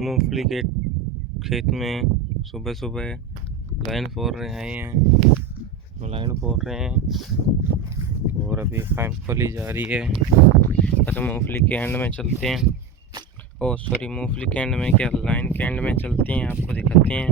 मूंगफली के खेत में सुबह सुबह लाइन फोड़ रहे आए हैं, लाइन फोड़ रहे हैं और अभी पाइप खोली जा रही है। अच्छा, मूंगफली के एंड में चलते हैं। ओ सॉरी, मूंगफली के एंड में क्या, लाइन के एंड में चलते हैं, आपको दिखाते हैं।